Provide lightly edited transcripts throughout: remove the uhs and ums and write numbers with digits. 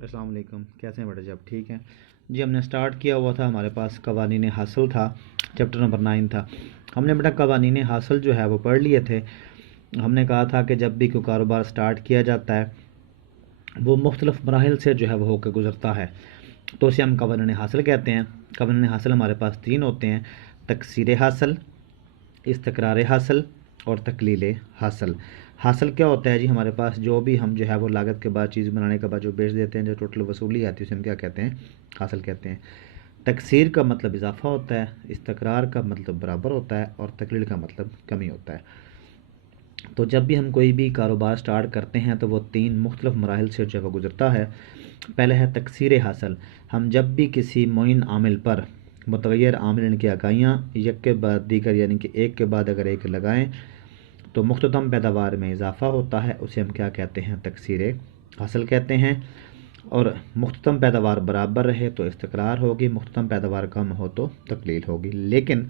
السلام علیکم، کیسے ہیں بیٹا جی؟ آپ ٹھیک ہیں جی؟ ہم نے سٹارٹ کیا ہوا تھا، ہمارے پاس قوانین حاصل تھا، چیپٹر نمبر 9 تھا۔ ہم نے بیٹا قوانین حاصل جو ہے وہ پڑھ لیے تھے۔ ہم نے کہا تھا کہ جب بھی کوئی کاروبار سٹارٹ کیا جاتا ہے وہ مختلف مراحل سے جو ہے وہ ہو کے گزرتا ہے، تو اسے ہم قوانین حاصل کہتے ہیں۔ قوانین حاصل ہمارے پاس 3 ہوتے ہیں: تکثیر حاصل، استقرار حاصل اور تقلیل حاصل۔ حاصل کیا ہوتا ہے جی؟ ہمارے پاس جو بھی ہم جو ہے وہ لاگت کے بعد چیز بنانے کے بعد جو بیچ دیتے ہیں، جو ٹوٹل وصولی آتی ہے اسے ہم کیا کہتے ہیں؟ حاصل کہتے ہیں۔ تکثیر کا مطلب اضافہ ہوتا ہے، استقرار کا مطلب برابر ہوتا ہے اور تقلیل کا مطلب کمی ہوتا ہے۔ تو جب بھی ہم کوئی بھی کاروبار سٹارٹ کرتے ہیں تو وہ 3 مختلف مراحل سے جو ہے وہ گزرتا ہے۔ پہلے ہے تکثیر حاصل۔ ہم جب بھی کسی معین عامل پر متغیر عامل کی اکائیاں یک کے بعد دیگر یعنی کہ ایک کے بعد اگر ایک لگائیں تو مختتم پیداوار میں اضافہ ہوتا ہے، اسے ہم کیا کہتے ہیں؟ تکثیر حاصل کہتے ہیں۔ اور مختتم پیداوار برابر رہے تو استقرار ہوگی، مختتم پیداوار کم ہو تو تقلیل ہوگی۔ لیکن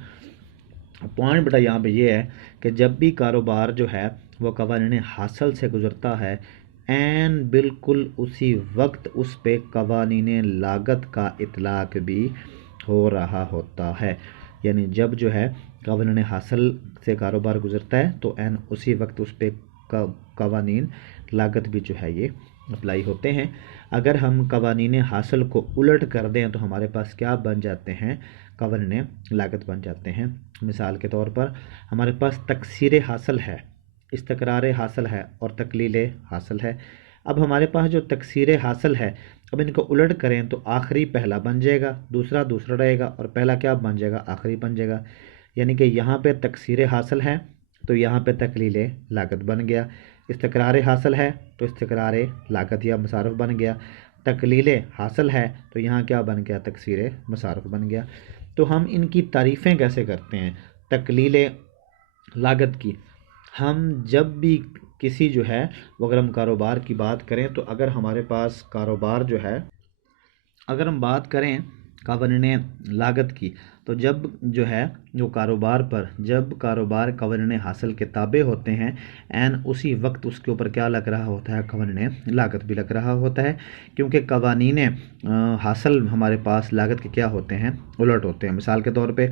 پوائنٹ بیٹا یہاں پہ یہ ہے کہ جب بھی کاروبار جو ہے وہ قوانین حاصل سے گزرتا ہے، عین بالکل اسی وقت اس پہ قوانین لاگت کا اطلاق بھی ہو رہا ہوتا ہے۔ یعنی جب جو ہے قوانین حاصل سے کاروبار گزرتا ہے تو عین اسی وقت اس پہ قوانین لاگت بھی جو ہے یہ اپلائی ہوتے ہیں۔ اگر ہم قوانین حاصل کو الٹ کر دیں تو ہمارے پاس کیا بن جاتے ہیں؟ قوانین لاگت بن جاتے ہیں۔ مثال کے طور پر ہمارے پاس تکثیر حاصل ہے، استقرار حاصل ہے اور تقلیل حاصل ہے۔ اب ہمارے پاس جو تکثیر حاصل ہے، اب ان کو الٹ کریں تو آخری پہلا بن جائے گا، دوسرا دوسرا رہے گا اور پہلا کیا بن جائے گا؟ آخری بن جائے گا۔ یعنی کہ یہاں پہ تکثیر حاصل ہے تو یہاں پہ تقلیل لاگت بن گیا، استقرار حاصل ہے تو استقرار لاگت یا مصارف بن گیا، تقلیل حاصل ہے تو یہاں کیا بن گیا؟ تکثیر مصارف بن گیا۔ تو ہم ان کی تعریفیں کیسے کرتے ہیں تقلیل لاگت کی؟ ہم جب بھی کسی جو ہے وہ اگر ہم کاروبار کی بات کریں تو اگر ہمارے پاس کاروبار جو ہے، اگر ہم بات کریں قوانین لاگت کی، تو جب جو ہے جو کاروبار پر جب کاروبار قوانین حاصل کے تابع ہوتے ہیں، عین اسی وقت اس کے اوپر کیا لگ رہا ہوتا ہے؟ قوانین لاگت بھی لگ رہا ہوتا ہے، کیونکہ قوانین حاصل ہمارے پاس لاگت کے کیا ہوتے ہیں؟ الٹ ہوتے ہیں۔ مثال کے طور پہ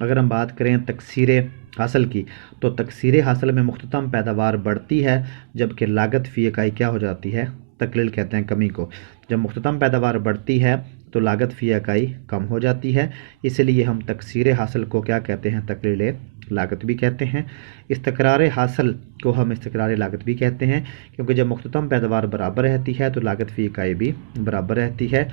اگر ہم بات کریں تکثیر حاصل کی تو تکثیر حاصل میں مختتم پیداوار بڑھتی ہے جبکہ لاگت فی اکائی کیا ہو جاتی ہے؟ تقلیل کہتے ہیں کمی کو۔ جب مختتم پیداوار بڑھتی ہے تو لاگت فی اکائی کم ہو جاتی ہے، اس لیے ہم تکثیر حاصل کو کیا کہتے ہیں؟ تقلیل لاگت بھی کہتے ہیں۔ استقرار حاصل کو ہم استقرار لاگت بھی کہتے ہیں، کیونکہ جب مختتم پیداوار برابر رہتی ہے تو لاگت فی اکائی بھی برابر رہتی ہے۔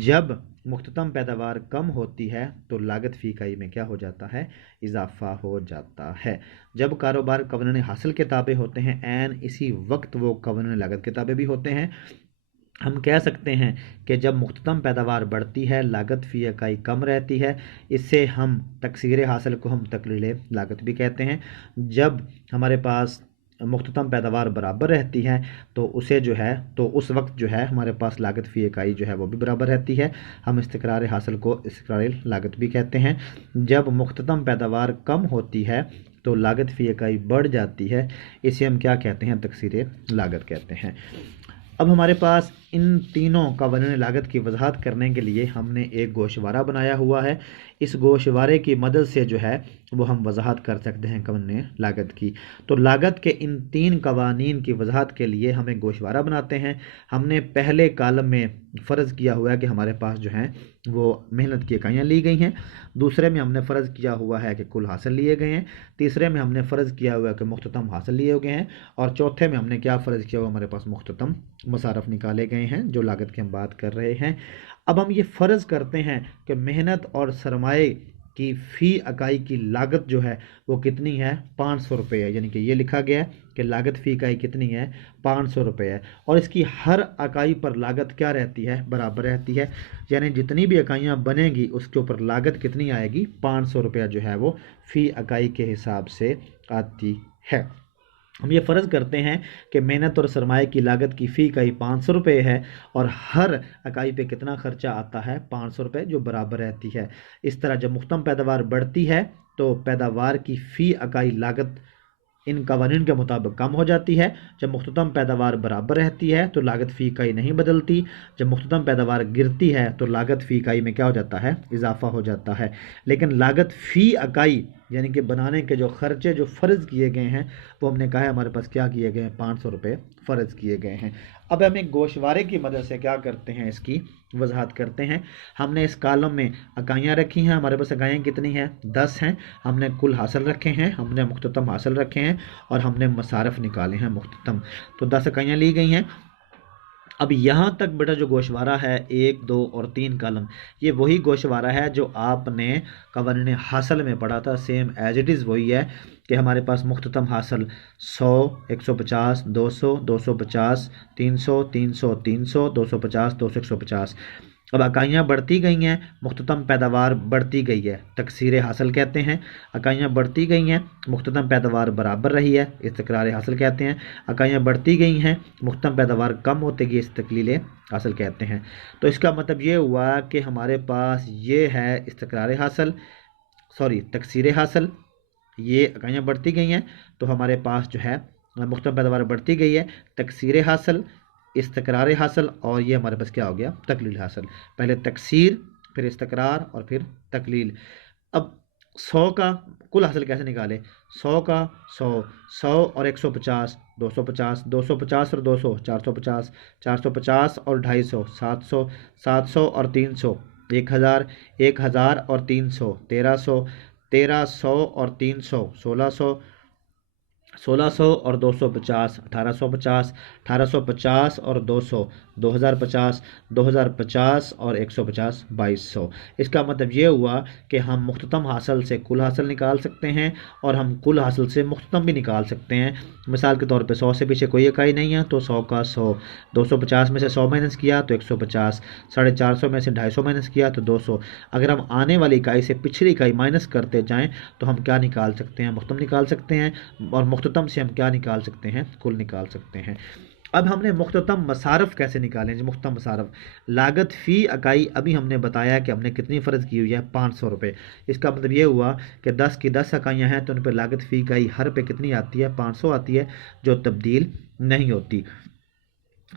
جب مختتم پیداوار کم ہوتی ہے تو لاگت فی اکائی میں کیا ہو جاتا ہے؟ اضافہ ہو جاتا ہے۔ جب کاروبار قوانین حاصل کے تابع ہوتے ہیں، عین اسی وقت وہ قوانین لاگت کے تابع بھی ہوتے ہیں۔ ہم کہہ سکتے ہیں کہ جب مختتم پیداوار بڑھتی ہے لاگت فی اکائی کم رہتی ہے، اس سے ہم تکثیر حاصل کو ہم تقلیل لاگت بھی کہتے ہیں۔ جب ہمارے پاس مختتم پیداوار برابر رہتی ہے تو اسے جو ہے تو اس وقت جو ہے ہمارے پاس لاگت فی اکائی جو ہے وہ بھی برابر رہتی ہے، ہم استقرار حاصل کو استقرار لاگت بھی کہتے ہیں۔ جب مختتم پیداوار کم ہوتی ہے تو لاگت فی اکائی بڑھ جاتی ہے، اسے ہم کیا کہتے ہیں؟ تکثیر لاگت کہتے ہیں۔ اب ہمارے پاس ان تینوں قوانین لاگت کی وضاحت کرنے کے لیے ہم نے ایک گوشوارہ بنایا ہوا ہے۔ اس گوشوارے کی مدد سے جو ہے وہ ہم وضاحت کر سکتے ہیں قوانین لاگت کی۔ تو لاگت کے ان 3 قوانین کی وضاحت کے لیے ہم ایک گوشوارہ بناتے ہیں۔ ہم نے پہلے کالم میں فرض کیا ہوا ہے کہ ہمارے پاس جو ہیں وہ محنت کی اکائیاں لی گئی ہیں، دوسرے میں ہم نے فرض کیا ہوا ہے کہ کل حاصل لیے گئے ہیں، تیسرے میں ہم نے فرض کیا ہوا ہے کہ مختتم حاصل لیے گئے ہیں، اور چوتھے میں ہم نے کیا فرض کیا ہوا؟ ہمارے پاس مختتم مصارف نکالے گئے ہیں جو لاگت کی ہم بات کر رہے ہیں۔ اب ہم یہ فرض کرتے ہیں کہ محنت اور سرمایہ کی فی اکائی کی لاگت جو ہے وہ کتنی ہے؟ 500 روپے ہے۔ یعنی کہ یہ لکھا گیا ہے کہ لاگت فی اکائی کتنی ہے؟ 500 روپے ہے، اور اس کی ہر اکائی پر لاگت کیا رہتی ہے؟ برابر رہتی ہے۔ یعنی جتنی بھی اکائیاں بنیں گی اس کے اوپر لاگت کتنی آئے گی؟ 500 روپیہ جو ہے وہ فی اکائی کے حساب سے آتی ہے۔ ہم یہ فرض کرتے ہیں کہ محنت اور سرمایہ کی لاگت کی فی اکائی 500 روپے ہے اور ہر اکائی پہ کتنا خرچہ آتا ہے؟ 500 روپے، جو برابر رہتی ہے۔ اس طرح جب مختتم پیداوار بڑھتی ہے تو پیداوار کی فی اکائی لاگت ان قوانین کے مطابق کم ہو جاتی ہے۔ جب مختتم پیداوار برابر رہتی ہے تو لاگت فی اکائی نہیں بدلتی۔ جب مختتم پیداوار گرتی ہے تو لاگت فی اکائی میں کیا ہو جاتا ہے؟ اضافہ ہو جاتا ہے۔ لیکن لاگت فی اکائی یعنی کہ بنانے کے جو خرچے جو فرض کیے گئے ہیں وہ ہم نے کہا ہے ہمارے پاس کیا کیے گئے ہیں؟ 500 روپے فرض کیے گئے ہیں۔ اب ہم ایک گوشوارے کی مدد سے کیا کرتے ہیں؟ اس کی وضاحت کرتے ہیں۔ ہم نے اس کالم میں اکائیاں رکھی ہیں، ہمارے پاس اکائیاں کتنی ہیں؟ 10 ہیں۔ ہم نے کل حاصل رکھے ہیں، ہم نے مختتم حاصل رکھے ہیں اور ہم نے مصارف نکالے ہیں مختتم، تو 10 اکائیاں لی گئی ہیں۔ اب یہاں تک بیٹا جو گوشوارہ ہے 1، 2 اور 3 کالم، یہ وہی گوشوارہ ہے جو آپ نے قوانین حاصل میں پڑھا تھا، سیم ایز اٹ از وہی ہے کہ ہمارے پاس مختتم حاصل 100، 150، 200، 250، 300، 300، 300، 250، 200، 150۔ اب اکائیاں بڑھتی گئی ہیں، مختتم پیداوار بڑھتی گئی ہے، تکثیر حاصل کہتے ہیں۔ اکائیاں بڑھتی گئی ہیں، مختتم پیداوار برابر رہی ہے، استقرار حاصل کہتے ہیں۔ اکائیاں بڑھتی گئی ہیں، مختتم پیداوار کم ہوتے گئی، تکلیل حاصل کہتے ہیں۔ تو اس کا مطلب یہ ہوا کہ ہمارے پاس یہ ہے تکثیر حاصل، یہ اکائیاں بڑھتی گئی ہیں تو ہمارے پاس جو ہے مختتم پیداوار بڑھتی گئی ہے، تکثیر حاصل، استقرار حاصل، اور یہ ہمارے پاس کیا ہو گیا؟ تکلیل حاصل۔ پہلے تکثیر، پھر استقرار اور پھر تکلیل۔ اب 100 کا کل حاصل کیسے نکالے؟ 100 کا 100، 100 اور 150، 250، 250 اور 200، 450، 450 اور 250، 700، 700 اور 300، 1000، 1000 اور 300، 1300، 1300 اور 300، 1600، 1600 اور 250، 1850، 1850 اور 200، 2050، 2050 اور 150، 2200۔ اس کا مطلب یہ ہوا کہ ہم مختتم حاصل سے کل حاصل نکال سکتے ہیں اور ہم کل حاصل سے مختتم بھی نکال سکتے ہیں۔ مثال کے طور پہ 100 سے پیچھے کوئی اکائی نہیں ہے تو 100 کا 100، 250 میں سے 100 مائنس کیا تو 150، 450 میں سے 250 مائنس کیا تو 200۔ اگر ہم آنے والی اکائی سے پچھلی اکائی مائنس کرتے جائیں تو ہم کیا نکال سکتے ہیں؟ مختتم نکال سکتے ہیں، اور مختتم سے ہم کیا نکال سکتے ہیں؟ کل نکال سکتے ہیں۔ اب ہم نے مختتم مصارف کیسے نکالیں؟ مختتم مصارف، لاگت فی اکائی ابھی ہم نے بتایا کہ ہم نے کتنی فرض کی ہوئی ہے؟ 500 روپے۔ اس کا مطلب یہ ہوا کہ 10 کی 10 اکائیاں ہیں تو ان پہ لاگت فی اکائی ہر پہ کتنی آتی ہے؟ 500 آتی ہے، جو تبدیل نہیں ہوتی۔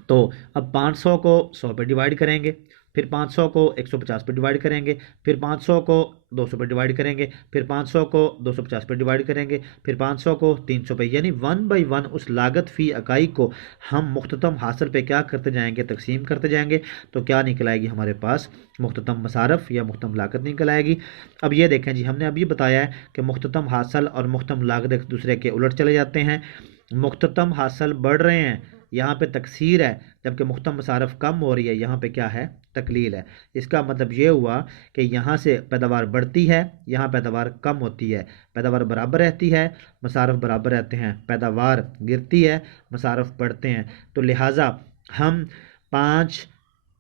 تو اب 500 کو 100 پہ ڈیوائڈ کریں گے، پھر 500 کو 150 پہ ڈیوائڈ کریں گے، پھر 500 کو 200 پہ ڈیوائڈ کریں گے، پھر 500 کو 250 پہ ڈیوائڈ کریں گے، پھر 500 کو 300 پہ، یعنی 1 بائی 1 اس لاگت فی اکائی کو ہم مختتم حاصل پہ کیا کرتے جائیں گے؟ تقسیم کرتے جائیں گے، تو کیا نکل آئے گی ہمارے پاس؟ مختتم مصارف یا مختتم لاگت نکل آئے گی۔ اب یہ دیکھیں جی، ہم نے اب یہ بتایا ہے کہ مختتم حاصل اور مختتم لاگت ایک دوسرے کے الٹ چلے جاتے ہیں۔ مختتم حاصل بڑھ رہے ہیں، یہاں پہ تکثیر ہے، جبکہ مختتم مصارف کم ہو رہی ہے، یہاں پہ کیا ہے؟ تکلیل ہے۔ اس کا مطلب یہ ہوا کہ یہاں سے پیداوار بڑھتی ہے، یہاں پیداوار کم ہوتی ہے، پیداوار برابر رہتی ہے، مصارف برابر رہتے ہیں، پیداوار گرتی ہے، مصارف بڑھتے ہیں۔ تو لہٰذا ہم 5،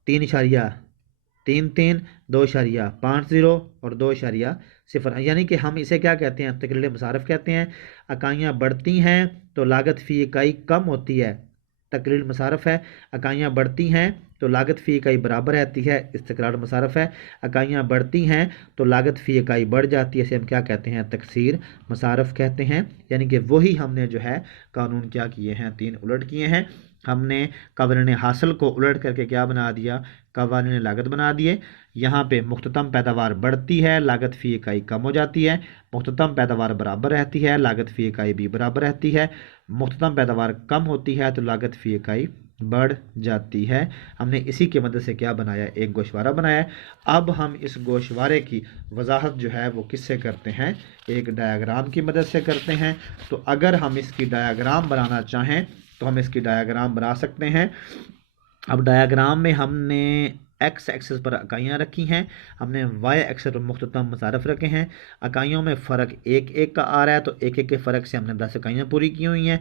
3.33، 2.50 اور 2.0، یعنی کہ ہم اسے کیا کہتے ہیں؟ تکلیل مصارف کہتے ہیں۔ اکائیاں بڑھتی ہیں تو لاگت فی اکائی کم ہوتی ہے، تکلیل مصارف ہے۔ اکائیاں بڑھتی ہیں تو لاگت فی اکائی برابر رہتی ہے، استقرار مصارف ہے۔ اکائیاں بڑھتی ہیں تو لاگت فی اکائی بڑھ جاتی ہے، اسے ہم کیا کہتے ہیں؟ تکثیر مصارف کہتے ہیں۔ یعنی کہ وہی ہم نے جو ہے قانون کیا کیے ہیں؟ 3 الٹ کیے ہیں۔ ہم نے قوانین حاصل کو الٹ کر کے کیا بنا دیا؟ قوانین لاگت بنا دیے۔ یہاں پہ مختتم پیداوار بڑھتی ہے، لاگت فی اکائی کم ہو جاتی ہے، مختتم پیداوار برابر رہتی ہے، لاگت فی اکائی بھی برابر رہتی ہے، مختتم پیداوار کم ہوتی ہے تو لاگت فی اکائی بڑھ جاتی ہے۔ ہم نے اسی کی مدد سے کیا بنایا؟ ایک گوشوارہ بنایا ہے۔ اب ہم اس گوشوارے کی وضاحت جو ہے وہ کس سے کرتے ہیں؟ ایک ڈایاگرام کی مدد سے کرتے ہیں۔ تو اگر ہم اس کی ڈایاگرام بنانا چاہیں تو ہم اس کی ڈایاگرام بنا سکتے ہیں۔ اب ڈایاگرام میں ہم نے ایکس ایکسس پر اکائیاں رکھی ہیں، ہم نے وائی ایکسس پر مختتم مصارف رکھے ہیں۔ اکائیوں میں فرق 1 کا آ رہا ہے تو 1 کے فرق سے ہم نے 10 اکائیاں پوری کی ہوئی ہیں۔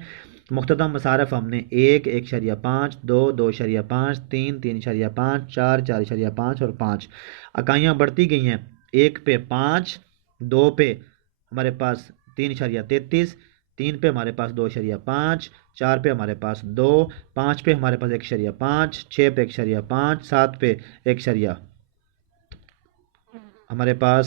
مختتم مصارف ہم نے 1، 1.5، 2، 2.5، 3، 3.5، 4، 4.5 اور 5۔ اکائیاں بڑھتی گئی ہیں، 1 پہ 5، 2 پہ ہمارے پاس 3.33، 3 پہ ہمارے پاس 2.5، 4 پہ ہمارے پاس 2، 5 پہ ہمارے پاس 1.5، 6 پہ 1.5، 7 پہ 1، ہمارے پاس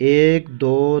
1, 2,